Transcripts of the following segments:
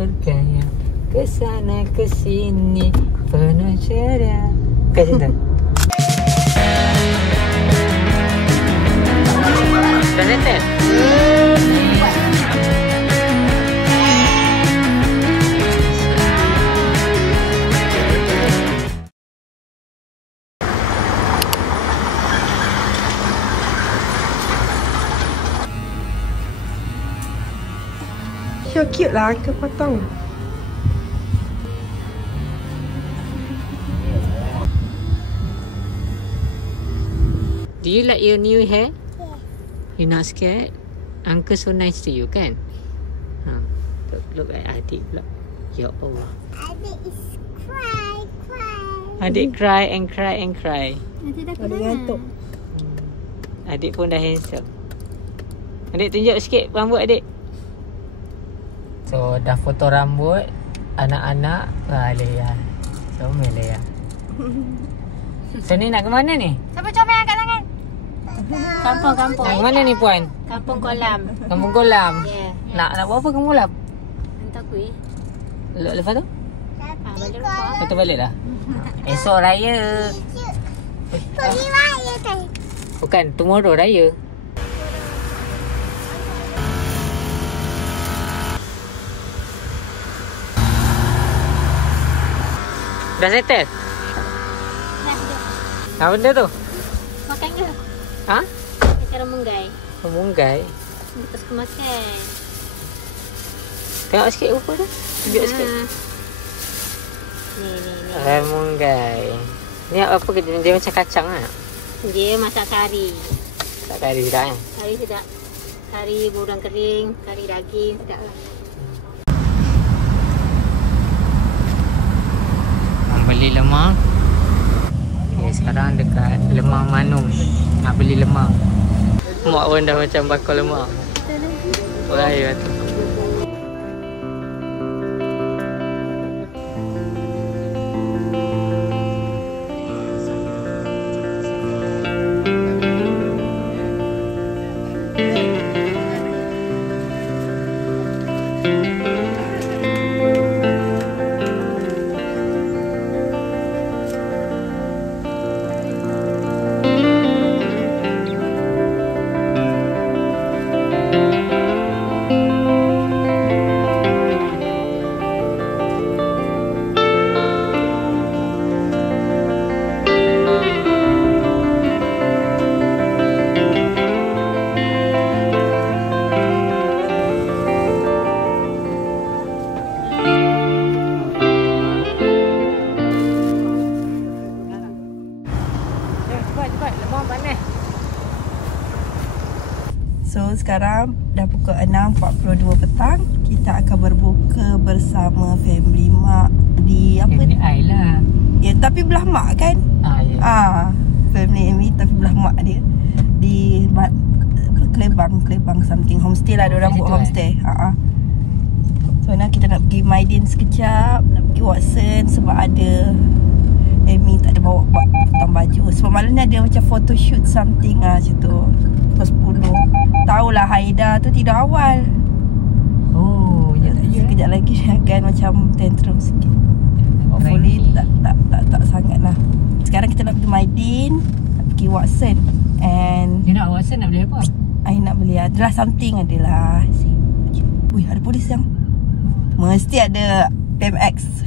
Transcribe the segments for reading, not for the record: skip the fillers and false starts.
bergaya, kesana kesini penuh ceria. Bukan macam tu? Dah settle? So cute lah, Uncle potong. Do you like your new hair? You not scared? Uncle so nice to you, kan? Look at adik pula. Ya Allah. Adik is cry. Adik cry and cry and cry. Nanti dah Adik ngantuk. Adik pun dah handsome. Adik tunjuk sikit rambut adik. So dah foto rambut anak-anak. Leah. Comel Leah. So ni nak ke mana ni? Siapa comel angkat tangan? Kampung. Nak ke mana ni puan? Kampung Kolam. Kampung Kolam. Ya. Nak buat apa Kampung Kolam? Hantar kuih. Lepas tu? Balik rumah. Lepas tu balik dah. Esok raya. Pergi raya kan? Bukan, tomorrow raya. Dah settle? Dah. Apa benda tu? Makan ke? Ha? Cara munggai. Munggai. Lepas ke makan. Tengok sikit rupa tu. Tunjuk sikit. Ni. Munggai. Ni apa ke? Dia macam kacang lah. Dia masak kari. Tak kari sedap kan? Kari sedap. Kari udang kering, kari daging, sedap lah. Beli lemang. Okay, sekarang dekat Lemang Manung. Nak beli lemang. Mak pun dah macam bakar lemang. Raya tu. Cepat, lemang panas. So sekarang dah pukul 6.42 petang. Kita akan berbuka bersama family mak di apa? Family I lah. Ya, tapi belah mak kan? Ya. Family Amy tapi belah mak dia di Kelebang something homestay lah. Diorang buat homestay. So now kita nak pergi Maidin sekejap, nak pergi Watson sebab ada Amy tak ada bawa petang baju. Sebab malam ni ada macam photoshoot something macam tu. Pukul 10. Tahulah Haida tu tidur awal. Oh, ya. Sekejap lagi dia akan macam tantrum sikit. Hopefully tak sangat lah. Sekarang kita nak pergi Maidin, nak pergi Watson. And You nak Watson nak beli apa? I nak beli adalah something adalah. Wih, ada polis yang mesti ada PMX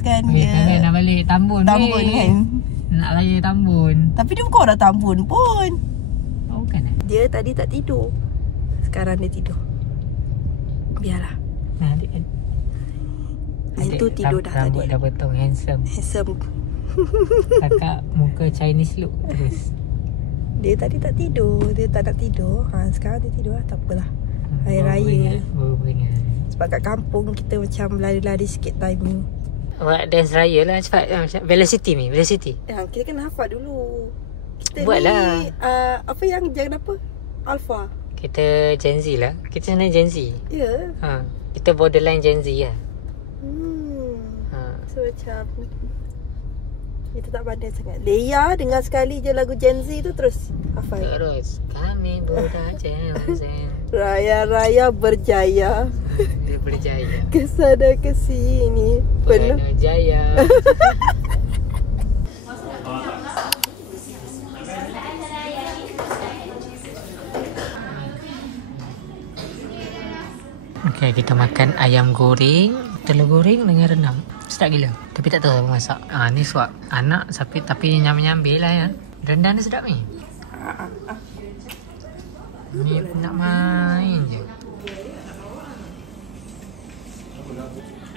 kan. Dia nak balik Tambun kan. Nak raya Tambun. Tapi dia bukan orang Tambun pun. Oh, bukan eh? Dia tadi tak tidur. Sekarang dia tidur. Biarlah. Nah, adik Itu tidur dah rambut tadi. dah potong, handsome. Kakak muka Chinese look terus. Dia tadi tak tidur. Dia tak nak tidur. Sekarang dia tidur lah. Tak apalah. Hari Raya. Baru beringat. Sebab kat kampung kita macam lari-lari sikit timing. Buat dance raya lah cepat. Macam Velocity ni, Velocity. Kita kena hafal dulu. Kita Buatlah. ni apa yang jangan apa? Alpha. Kita Gen Z lah. Kita sebenarnya Gen Z. Ya. Kita borderline Gen Z lah. So macam Kita tak pandai sangat. Leia dengar sekali je lagu Gen Z tu terus hafal. Terus kami budak Gen Z. Raya-raya berjaya. Dia berjaya. Kesana kesini penuh jaya. Okay, kita makan ayam goreng, telur goreng dengan rendang. Sedap gila. Tapi tak tahu apa masak. Ni suap anak tapi nyambil lah ya. Rendang ni sedap ni. Ni nak main je.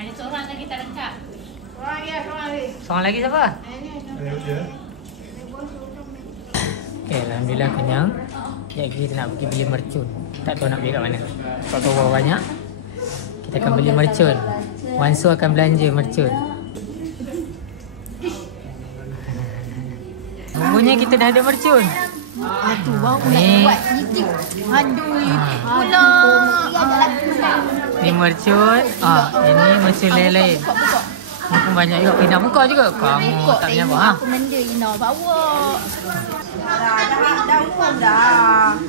Ada seorang lagi tak lengkap. Seorang lagi siapa? Okay, alhamdulillah kenyang. Sekejap lagi kita nak pergi beli mercun. Tak tahu nak beli kat mana. Tak tahu berapa banyak. Kita akan beli mercun. Wansu akan belanja mercun. Rupanya kita dah ada mercun. Tu bang nak buat YouTube. Aduh, YouTube pula. Ni mercun. Ini mercun lain-lain. Ni pun banyak juga. Nak buka juga. Kamu tak punya apa? Apa benda Ina bawa? Dah umum dah.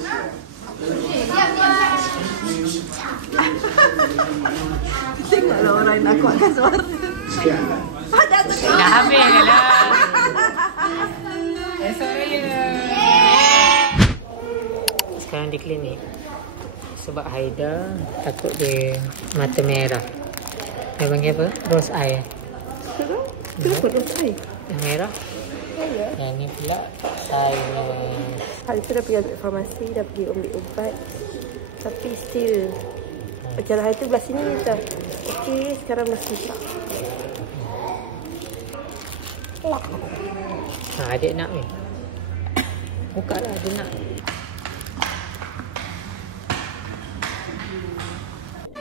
Tengoklah orang nak kuatkan suara. Dah habis ke lah. Esok raya. Sekarang di klinik. Sebab Haida takut dia mata merah. Dia panggil apa? Rose eye. Kenapa rose eye? Yang merah. Yang ni pula sinus. Hari tu dah pergi farmasi, dah pergi ambil ubat. Tapi still macam hari tu belah sini dah okey, sekarang masih tak. Adik nak ni. Buka lah dia nak.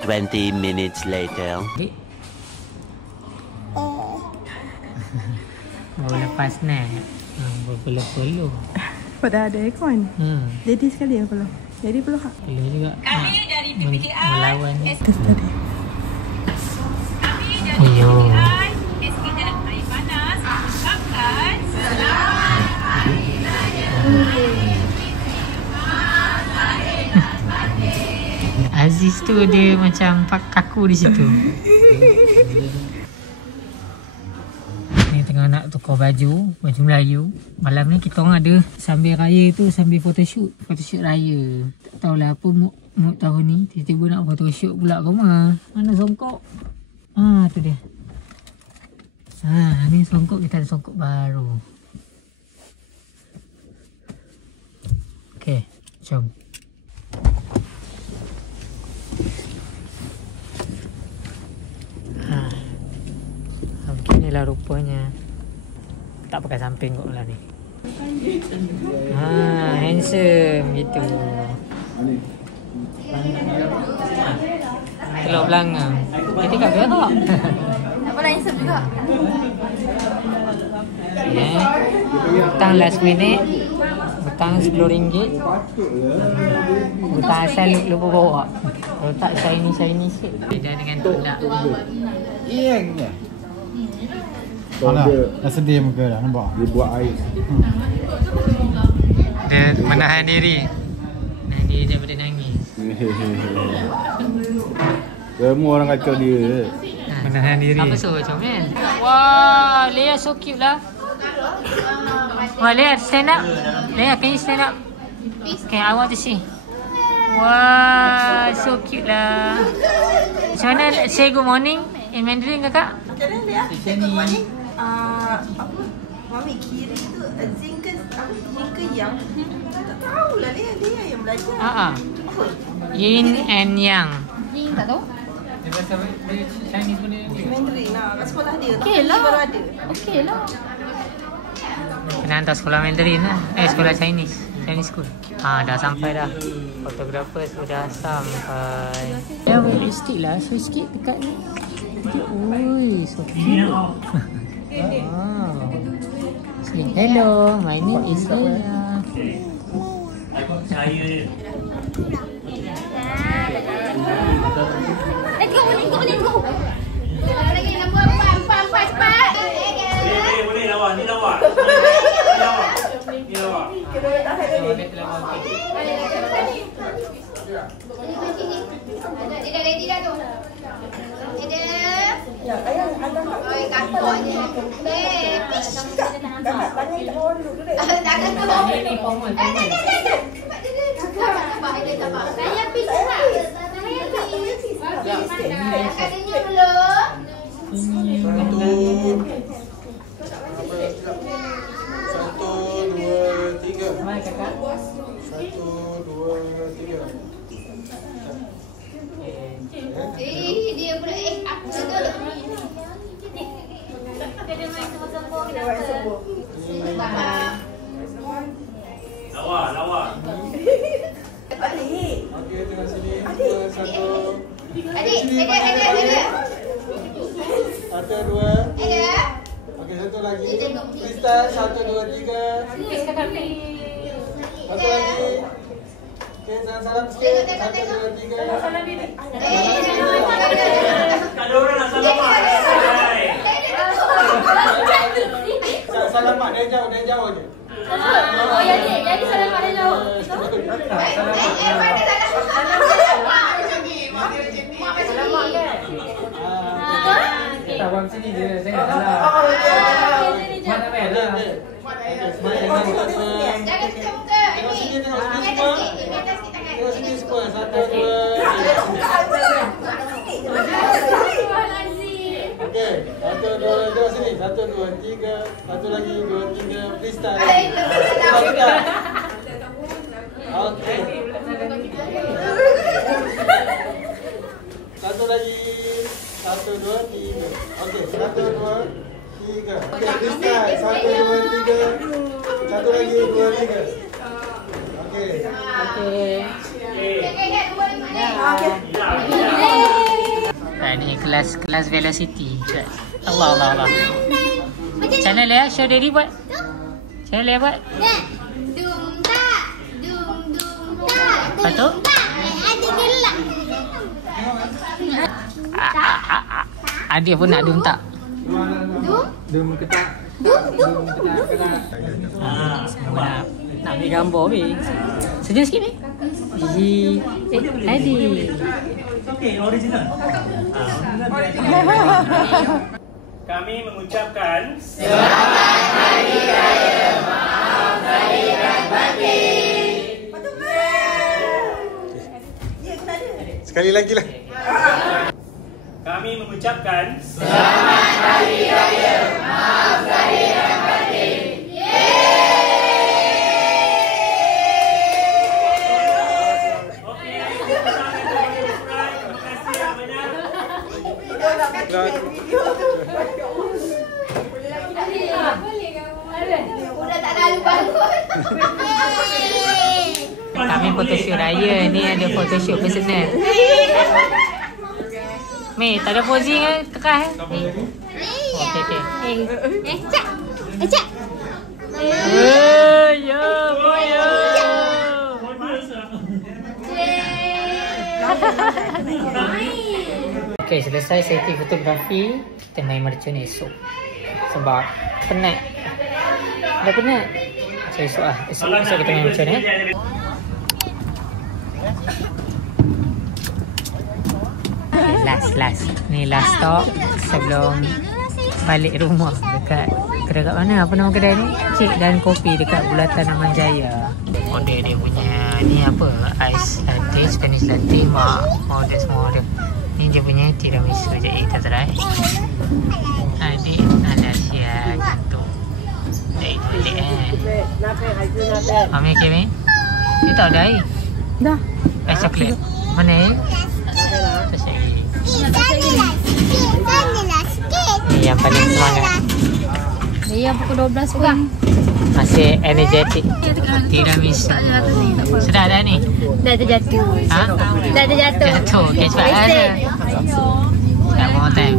20 minutes later. Baru lepas ni. Berpeluh-peluh. Pada ada aircon. Jadi sekali ya kalau. Jadi perlu hak. Peluh juga. Kami dari PPDI melawan ni. Kami dari PPDI SPM air panas ucapkan Aziz tu dia macam kaku di situ. Ni tengah nak tukar baju Melayu. Malam ni kita orang ada sambil raya tu, sambil photoshoot raya. Tak tahulah apa mood tahun ni. Tiba-tiba nak photoshoot pula ke mana songkok. Tu dia. Ni songkok, kita ada songkok baru. Okey, jom. Beginilah rupanya. Tak pakai samping kot lah ni. Handsome gitu. Telur belakang. Dia tak berak. Tak apa handsome juga. Hutang last minute. Hutang RM10. Hutang asal lupa bawa. Kalau tak shiny sikit. Beda dengan tundak. Iya. Mana? Dah sedih muka dah, nampak? Dia buat air. Dia menahan diri. Menahan diri daripada nangis. Semua orang kacau dia. Menahan diri. Apa suruh comel? Wah, Leia so cute lah. Wah, Leia stand up. Leia, can you stand up? Okay, I want to see. Wah, so cute lah. Macam mana say good morning in Mandarin kakak? Macam mana dia? Good morning. Mami kiri tu Zing ke Yin ke Yang? Tak tahulah dia yang belajar. Yin and Yang. Yin tak tahu. Dia bahasa Chinese pun dia. Mandarin lah kat sekolah dia. Okey lah. Baru ada. Okey lah. Kena hantar sekolah Mandarin lah. Sekolah Chinese school. Dah sampai dah. Fotografer sudah sampai. Ya, realistik lah. So sikit dekat ni. Ui, so cute. Say hello, my name is Leia. Let's go. Lagi nombor 4 cepat. boleh lawan. Dia dah ready dah tu. Dia Ya, ayah ada oi kakaknya. Baby. tangan tak bawah dulu dek. Tangan tu. Ini formal. Saya pis tak? Saya pis. Kakaknya belum. Satu, dua, tiga. Mai kakak. 1, 2, 3. Dia pula aku betul. Dia main semua-semua kenapa? Lawa. Okey, tengah sini. Satu. Adik. Satu, dua. Ada. Okey, satu lagi. Freestyle. 1, 2, 3. Satu lagi. Okey, salam sikit. 1, 2, 3. Ada orang nak salam mak. Salam mak, dia jauh je. Oh, jadi salam mak dia jauh. Tawang sini dia tengok salah. Mana merah. Jangan tutup muka. Tengok sini semua. Tengok sini semua. 1, 2. Okey, 1, 2, tengok sini. 1, 2, 3. Satu lagi, 2, 3. Freestyle. Okey. Satu lagi. 1, 2, 3. Okey, 1, 2, 3. Okey, freestyle. 1, 2, 3. Satu lagi, 2, 3. Okey. Ni kelas velocity. Allah. Macam mana Lea? Show Daddy buat. Macam mana Lea buat? Dum tak. Lepas tu? Ada gelak. Adik pun nak dum tak? Dum ketak. Nak ambil gambar weh. Sejuk sikit ni. Adik. Okey, original. Kami mengucapkan Selamat Hari Raya Maaf Lahir dan Batin. Sekali lagi lah. kami mengucapkan Selamat Hari Raya Maaf Lahir dan Batin. okey. Terima kasih banyak. Udah tak lalu bangun. Kami photoshoot raya ni, ada photoshoot personal. Mei, tak ada posing kan? Kekal Okey. Cak. Ya, boya. Okey, selesai setting fotografi, kita main mercun esok. Sebab penat. Dah penat. So esok lah. Esok kita main mercun Last. Ni last stop sebelum balik rumah dekat kedai kat mana? Apa nama kedai ni? Cik dan Kopi dekat Bulatan Aman Jaya. Order dia punya ni apa? Ais latte, Spanish latte, mau order semua order. Ni dia punya tiramisu. Sekejap kita try. Adik Alasia gitu. Adik Mami okey ni? Ni tak ada air? Dah. Ais coklat. Mana air? Tak saya. Ni yang paling semangat. Dia pukul 12 pegang. Masih energetik. Tiramisu. Sedap dah ni? Dah terjatuh. Ha? Dah terjatuh. Jatuh. Okay, cepat lah. Sekejap, more time.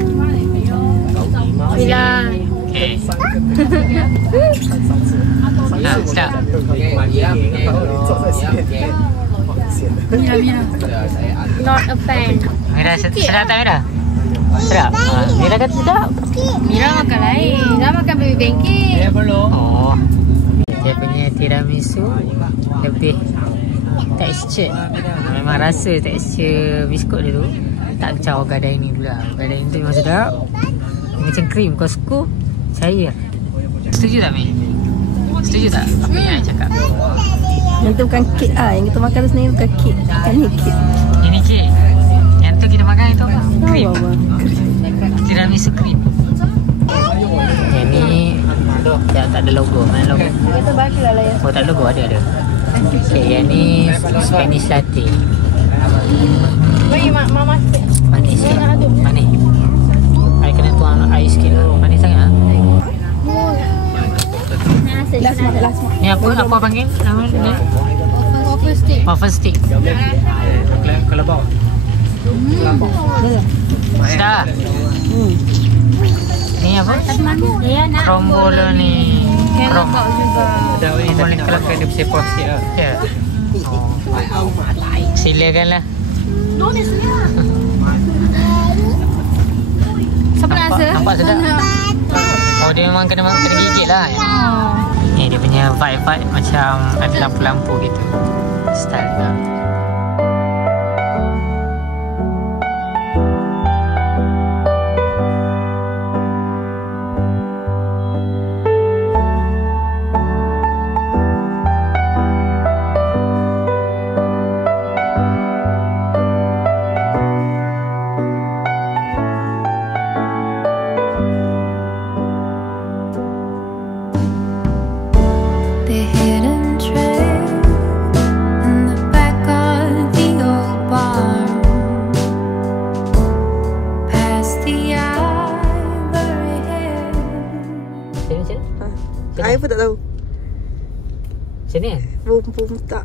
Bila. Okay. Sedap. Not a fan. Mira, sedap tak Mira? Sedap? Mira kata sedap. Mira makan lain. Mira makan baby pancake. Oh. Dia punya tiramisu lebih texture. Memang rasa tekstur biskut dia tu tak macam Gadai ni pula. Gadai ni tu memang sedap. Dia macam krim. Kau scoop cair. Setuju tak, Mi? Setuju tak apa yang I cakap? Yang tu bukan kek ah. Yang kita makan tu sebenarnya bukan kek. Bukan ni kek. Ini kek. Yang tu kita makan itu krim. Tiramisu krim. Yang ni tak ada logo. Mana logo? Dia kata bagilah lah ya. Oh, tak logo, ada. Okay, yang ni Spanish latte. Bagi mama sikit. Manis sikit. Manis. I kena tuang air sikit lah. Manis sangat lah. Last one. Ni apa panggil nama dia? Waffle stick. Waffle stick. Kelabau. Sedap. Ni apa? Ya nak. Krombolo ni. Keropok juga. Dah ni kalau kena bersih puas sikit lah. Ya. Silakanlah. Siapa nak rasa? Nampak sedap. Oh, dia memang kena gigit lah. Ni dia punya vibe macam ada lampu-lampu gitu. Style dia. I pun tak tahu. Macam ni kan? Boom tak.